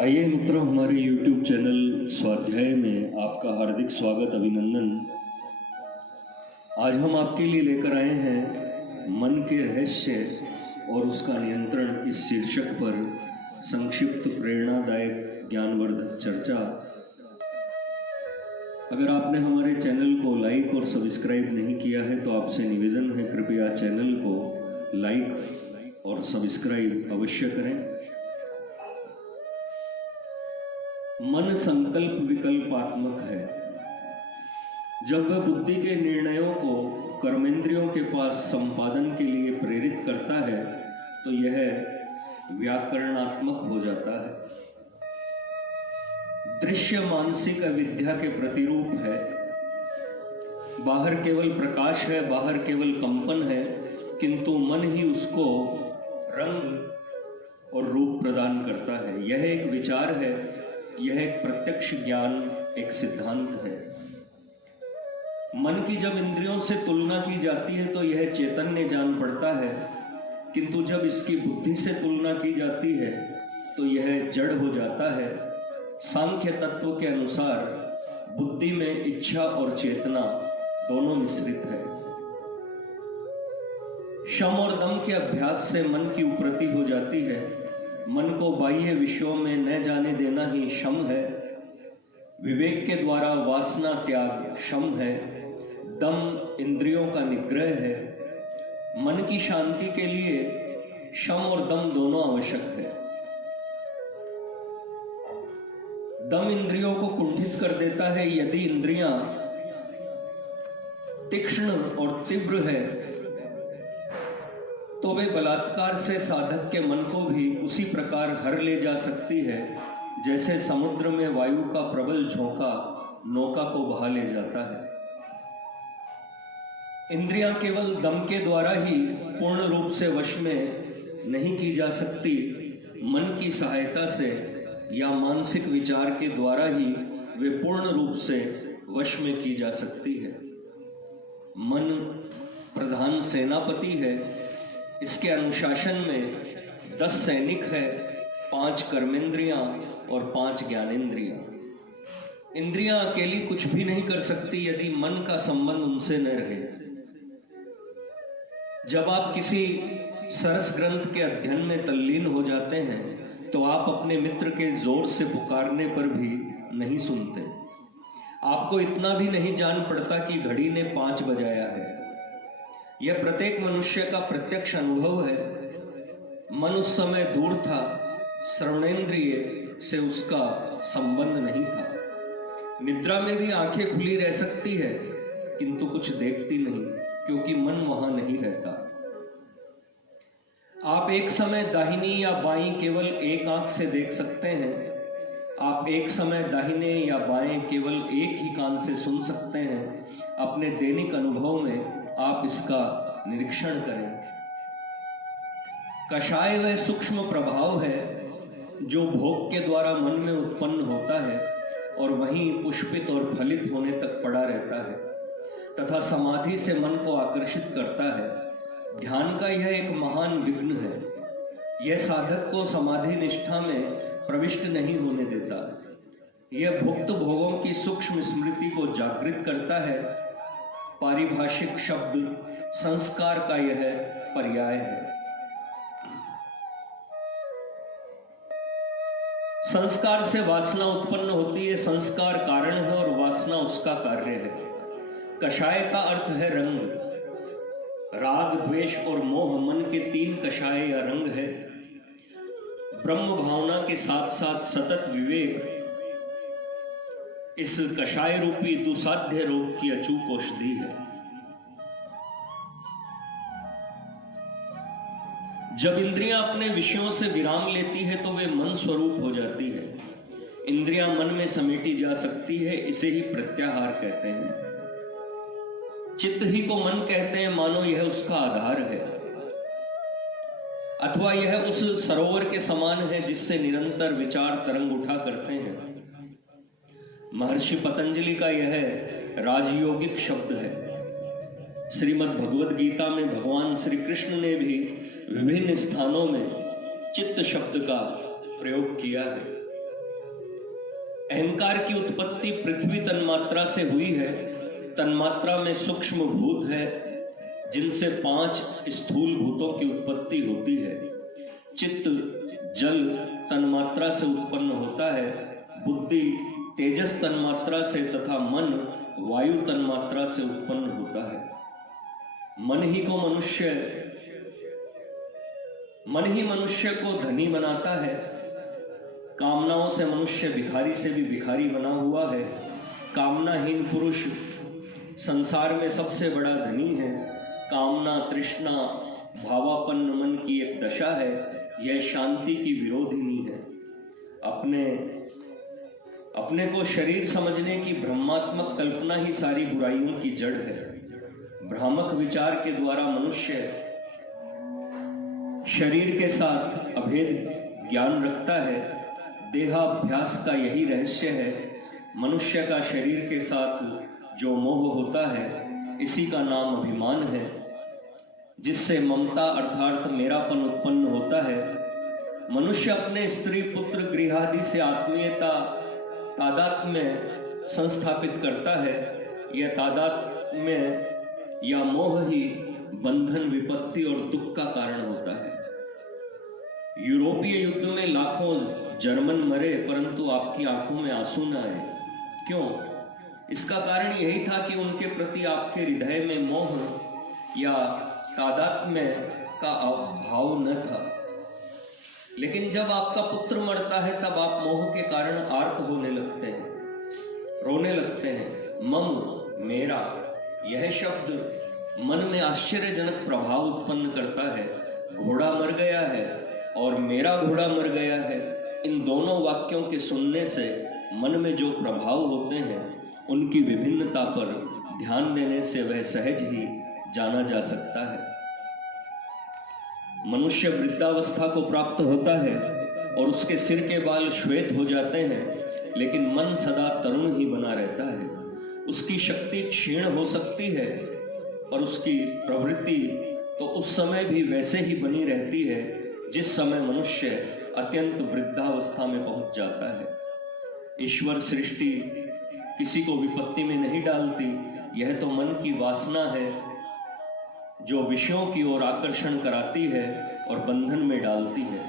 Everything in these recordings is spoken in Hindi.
आइए मित्रों, हमारे YouTube चैनल स्वाध्याय में आपका हार्दिक स्वागत, अभिनंदन। आज हम आपके लिए लेकर आए हैं मन के रहस्य और उसका नियंत्रण इस शीर्षक पर संक्षिप्त प्रेरणादायक ज्ञानवर्धक चर्चा। अगर आपने हमारे चैनल को लाइक और सब्सक्राइब नहीं किया है तो आपसे निवेदन है, कृपया चैनल को लाइक और सब्सक्राइब अवश्य करें। मन संकल्प विकल्पात्मक है। जब वह बुद्धि के निर्णयों को कर्मेंद्रियों के पास संपादन के लिए प्रेरित करता है तो यह व्याकरणात्मक हो जाता है। दृश्य मानसिक अविद्या के प्रतिरूप है। बाहर केवल प्रकाश है, बाहर केवल कंपन है, किंतु मन ही उसको रंग और रूप प्रदान करता है। यह एक विचार है, यह एक प्रत्यक्ष ज्ञान, एक सिद्धांत है। मन की जब इंद्रियों से तुलना की जाती है तो यह चैतन्य जान पड़ता है, किंतु जब इसकी बुद्धि से तुलना की जाती है तो यह जड़ हो जाता है। सांख्य तत्व के अनुसार बुद्धि में इच्छा और चेतना दोनों मिश्रित है। शम और दम के अभ्यास से मन की उपरति हो जाती है। मन को बाह्य विषयों में न जाने देना ही शम है। विवेक के द्वारा वासना त्याग शम है। दम इंद्रियों का निग्रह है। मन की शांति के लिए शम और दम दोनों आवश्यक है। दम इंद्रियों को कुंठित कर देता है। यदि इंद्रियां तीक्ष्ण और तीव्र है तो वे बलात्कार से साधक के मन को भी उसी प्रकार हर ले जा सकती है जैसे समुद्र में वायु का प्रबल झोंका नौका को बहा ले जाता है। इंद्रियां केवल दम के द्वारा ही पूर्ण रूप से वश में नहीं की जा सकती। मन की सहायता से या मानसिक विचार के द्वारा ही वे पूर्ण रूप से वश में की जा सकती है। मन प्रधान सेनापति है। इसके अनुशासन में 10 सैनिक है, 5 कर्मेंद्रियां और 5 ज्ञानेंद्रियां। इंद्रियां अकेली कुछ भी नहीं कर सकती यदि मन का संबंध उनसे न रहे। जब आप किसी सरस ग्रंथ के अध्ययन में तल्लीन हो जाते हैं तो आप अपने मित्र के जोर से पुकारने पर भी नहीं सुनते। आपको इतना भी नहीं जान पड़ता कि घड़ी ने 5 बजाया है। यह प्रत्येक मनुष्य का प्रत्यक्ष अनुभव है। मन उस समय दूर था, श्रवणेन्द्रिय से उसका संबंध नहीं था। निद्रा में भी आंखें खुली रह सकती है किंतु कुछ देखती नहीं, क्योंकि मन वहां नहीं रहता। आप एक समय दाहिनी या बाईं केवल एक आंख से देख सकते हैं। आप एक समय दाहिने या बाएं केवल एक ही कान से सुन सकते हैं। अपने दैनिक अनुभव में आप इसका निरीक्षण करें। कषाय वह सूक्ष्म प्रभाव है जो भोग के द्वारा मन में उत्पन्न होता है और वहीं पुष्पित और फलित होने तक पड़ा रहता है तथा समाधि से मन को आकर्षित करता है। ध्यान का यह एक महान विघ्न है। यह साधक को समाधि निष्ठा में प्रविष्ट नहीं होने देता। यह भुक्त भोगों की सूक्ष्म स्मृति को जागृत करता है। पारिभाषिक शब्द संस्कार का यह पर्याय है। संस्कार से वासना उत्पन्न होती है। संस्कार कारण है और वासना उसका कार्य है। कषाय का अर्थ है रंग। राग, द्वेष और मोह मन के 3 कषाय या रंग है। ब्रह्म भावना के साथ साथ सतत विवेक इस कषाय रूपी दुसाध्य रोग की अचूक औषधि है। जब इंद्रियां अपने विषयों से विराम लेती है तो वे मन स्वरूप हो जाती है। इंद्रियां मन में समेटी जा सकती है, इसे ही प्रत्याहार कहते हैं। चित्त ही को मन कहते हैं, मानो यह उसका आधार है, अथवा यह उस सरोवर के समान है जिससे निरंतर विचार तरंग उठा करते हैं। महर्षि पतंजलि का यह राजयोगिक शब्द है। श्रीमद् भगवद गीता में भगवान श्री कृष्ण ने भी विभिन्न स्थानों में चित्त शब्द का प्रयोग किया है। अहंकार की उत्पत्ति पृथ्वी तन्मात्रा से हुई है। तन्मात्रा में सूक्ष्म भूत है जिनसे 5 स्थूल भूतों की उत्पत्ति होती है। चित्त जल तन्मात्रा से उत्पन्न होता है, बुद्धि तेजस तन्मात्रा से तथा मन वायु तन्मात्रा से उत्पन्न होता है। मन ही मनुष्य को धनी बनाता है। कामनाओं से मनुष्य भिखारी से भी भिखारी बना हुआ है। कामनाहीन पुरुष संसार में सबसे बड़ा धनी है। कामना तृष्णा भावापन्न मन की एक दशा है, यह शांति की विरोधिनी है। अपने को शरीर समझने की भ्रमात्मक कल्पना ही सारी बुराइयों की जड़ है। भ्रामक विचार के द्वारा मनुष्य शरीर के साथ अभेद ज्ञान रखता है। देहाभ्यास का यही रहस्य है। मनुष्य का शरीर के साथ जो मोह होता है, इसी का नाम अभिमान है, जिससे ममता अर्थात मेरापन उत्पन्न होता है। मनुष्य अपने स्त्री पुत्र गृहादि से आत्मीयता तादात्म्य संस्थापित करता है। यह तादात्म्य या मोह ही बंधन, विपत्ति और दुख का कारण होता है। यूरोपीय युद्ध में लाखों जर्मन मरे, परंतु आपकी आंखों में आंसू न आए। क्यों? इसका कारण यही था कि उनके प्रति आपके हृदय में मोह या तादात्म्य का अभाव न था। लेकिन जब आपका पुत्र मरता है, तब आप मोह के कारण आर्त होने लगते हैं, रोने लगते हैं। मम, मेरा, यह शब्द मन में आश्चर्यजनक प्रभाव उत्पन्न करता है। घोड़ा मर गया है और मेरा घोड़ा मर गया है, इन दोनों वाक्यों के सुनने से मन में जो प्रभाव होते हैं, उनकी विभिन्नता पर ध्यान देने से वह सहज ही जाना जा सकता है। मनुष्य वृद्धावस्था को प्राप्त होता है और उसके सिर के बाल श्वेत हो जाते हैं, लेकिन मन सदा तरुण ही बना रहता है। उसकी शक्ति क्षीण हो सकती है और उसकी प्रवृत्ति तो उस समय भी वैसे ही बनी रहती है जिस समय मनुष्य अत्यंत वृद्धावस्था में पहुंच जाता है। ईश्वर सृष्टि किसी को विपत्ति में नहीं डालती, यह तो मन की वासना है जो विषयों की ओर आकर्षण कराती है और बंधन में डालती है।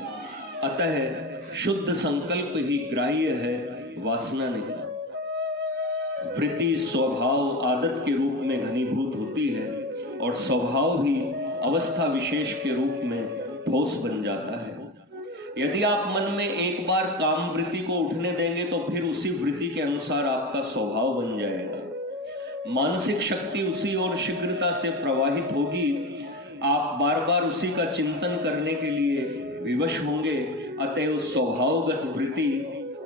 अतः शुद्ध संकल्प ही ग्राह्य है, वासना नहीं। वृत्ति स्वभाव आदत के रूप में घनीभूत होती है और स्वभाव ही अवस्था विशेष के रूप में ठोस बन जाता है। यदि आप मन में एक बार काम वृत्ति को उठने देंगे तो फिर उसी वृत्ति के अनुसार आपका स्वभाव बन जाएगा। मानसिक शक्ति उसी ओर शीघ्रता से प्रवाहित होगी। आप बार बार उसी का चिंतन करने के लिए विवश होंगे। अतएव स्वभावगत वृत्ति,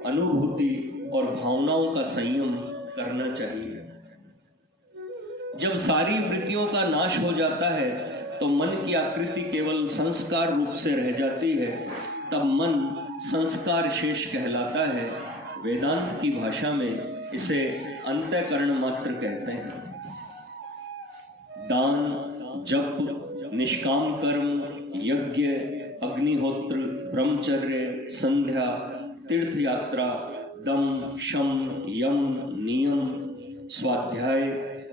अनुभूति और भावनाओं का संयम करना चाहिए। जब सारी वृत्तियों का नाश हो जाता है तो मन की आकृति केवल संस्कार रूप से रह जाती है। तब मन संस्कार शेष कहलाता है। वेदांत की भाषा में इसे अंतःकरण मात्र कहते हैं। दान, जप, निष्काम कर्म, यज्ञ, अग्निहोत्र, ब्रह्मचर्य, संध्या, तीर्थ यात्रा, दम, शम, यम, नियम, स्वाध्याय,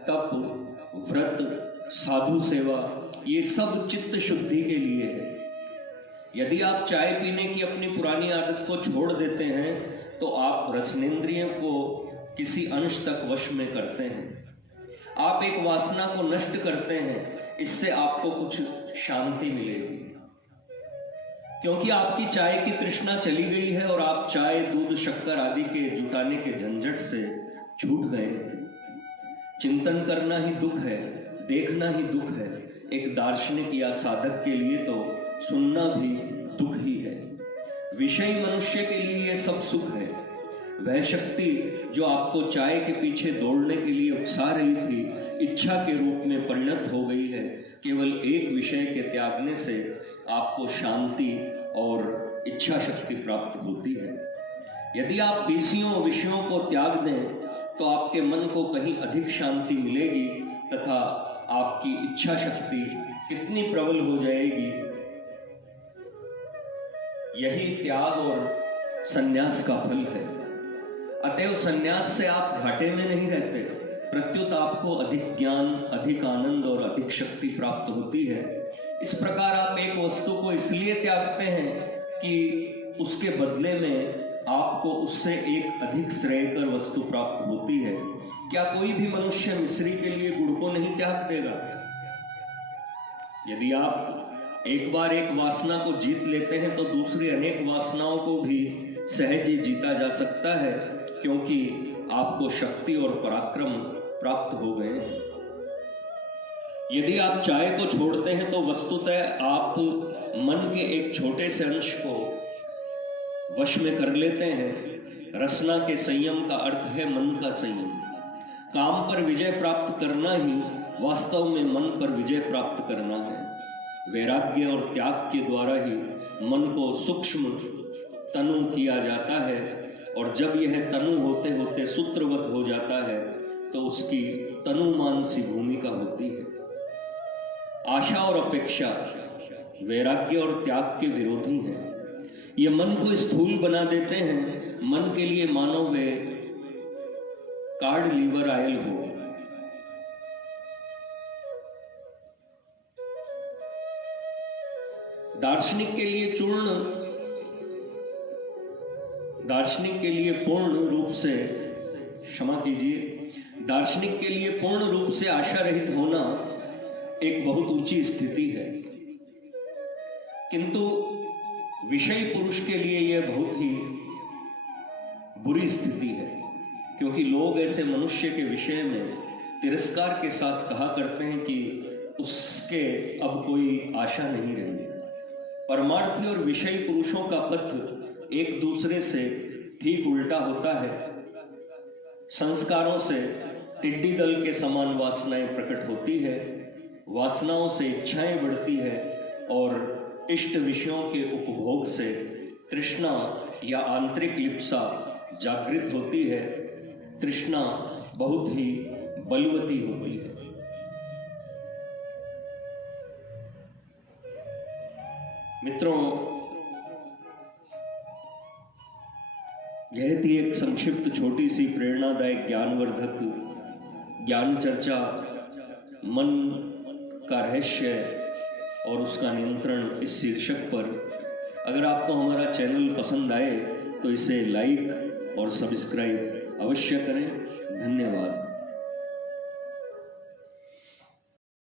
तप, व्रत, साधु सेवा, ये सब चित्त शुद्धि के लिए है। यदि आप चाय पीने की अपनी पुरानी आदत को छोड़ देते हैं तो आप रसनेंद्रियों को किसी अंश तक वश में करते हैं। आप एक वासना को नष्ट करते हैं, इससे आपको कुछ शांति मिलेगी, क्योंकि आपकी चाय की तृष्णा चली गई है और आप चाय, दूध, शक्कर आदि के जुटाने के झंझट से छूट गए। चिंतन करना ही दुख है, देखना ही दुख है। एक दार्शनिक या साधक के लिए तो सुनना भी दुख ही है। विषयी मनुष्य के लिए यह सब सुख है। वह शक्ति जो आपको चाय के पीछे दौड़ने के लिए उकसा रही थी, इच्छा के रूप में परिणत हो गई है। केवल एक विषय के त्यागने से आपको शांति और इच्छा शक्ति प्राप्त होती है। यदि आप 20 विषयों को त्याग दें तो आपके मन को कहीं अधिक शांति मिलेगी तथा आपकी इच्छा शक्ति कितनी प्रबल हो जाएगी। यही त्याग और संन्यास का फल है। अतएव संन्यास से आप घाटे में नहीं रहते, प्रत्युत आपको अधिक ज्ञान, अधिक आनंद और अधिक शक्ति प्राप्त होती है। इस प्रकार आप एक वस्तु को इसलिए त्यागते हैं कि उसके बदले में आपको उससे एक अधिक श्रेयकर वस्तु प्राप्त होती है। क्या कोई भी मनुष्य मिस्री के लिए गुड़ को नहीं त्याग देगा? यदि आप एक बार एक वासना को जीत लेते हैं तो दूसरी अनेक वासनाओं को भी सहज ही जीता जा सकता है, क्योंकि आपको शक्ति और पराक्रम प्राप्त हो गए हैं। यदि आप चाय को छोड़ते हैं तो वस्तुतः आप मन के एक छोटे से अंश को वश में कर लेते हैं। रसना के संयम का अर्थ है मन का संयम। काम पर विजय प्राप्त करना ही वास्तव में मन पर विजय प्राप्त करना है। वैराग्य और त्याग के द्वारा ही मन को सूक्ष्म तनु किया जाता है, और जब यह तनु होते होते सूत्रवत हो जाता है तो उसकी तनुमान सी भूमिका होती है। आशा और अपेक्षा वैराग्य और त्याग के विरोधी हैं। ये मन को स्थूल बना देते हैं। मन के लिए मानो वे कार्ड लीवर आयल हो। दार्शनिक के लिए पूर्ण रूप से, क्षमा कीजिए, दार्शनिक के लिए पूर्ण रूप से आशा रहित होना एक बहुत ऊंची स्थिति है, किंतु विषयी पुरुष के लिए यह बहुत ही बुरी स्थिति है, क्योंकि लोग ऐसे मनुष्य के विषय में तिरस्कार के साथ कहा करते हैं कि उसके अब कोई आशा नहीं रही। परमार्थी और विषयी पुरुषों का पथ एक दूसरे से ठीक उल्टा होता है। संस्कारों से टिड्डी दल के समान वासनाएं प्रकट होती है, वासनाओं से इच्छाएं बढ़ती है, और इष्ट विषयों के उपभोग से तृष्णा या आंतरिक लिप्सा जागृत होती है। तृष्णा बहुत ही बलवती होती है। मित्रों, यह थी एक संक्षिप्त छोटी सी प्रेरणादायक ज्ञानवर्धक ज्ञान चर्चा, मन का रहस्य और उसका नियंत्रण इस शीर्षक पर। अगर आपको हमारा चैनल पसंद आए तो इसे लाइक और सब्सक्राइब अवश्य करें। धन्यवाद।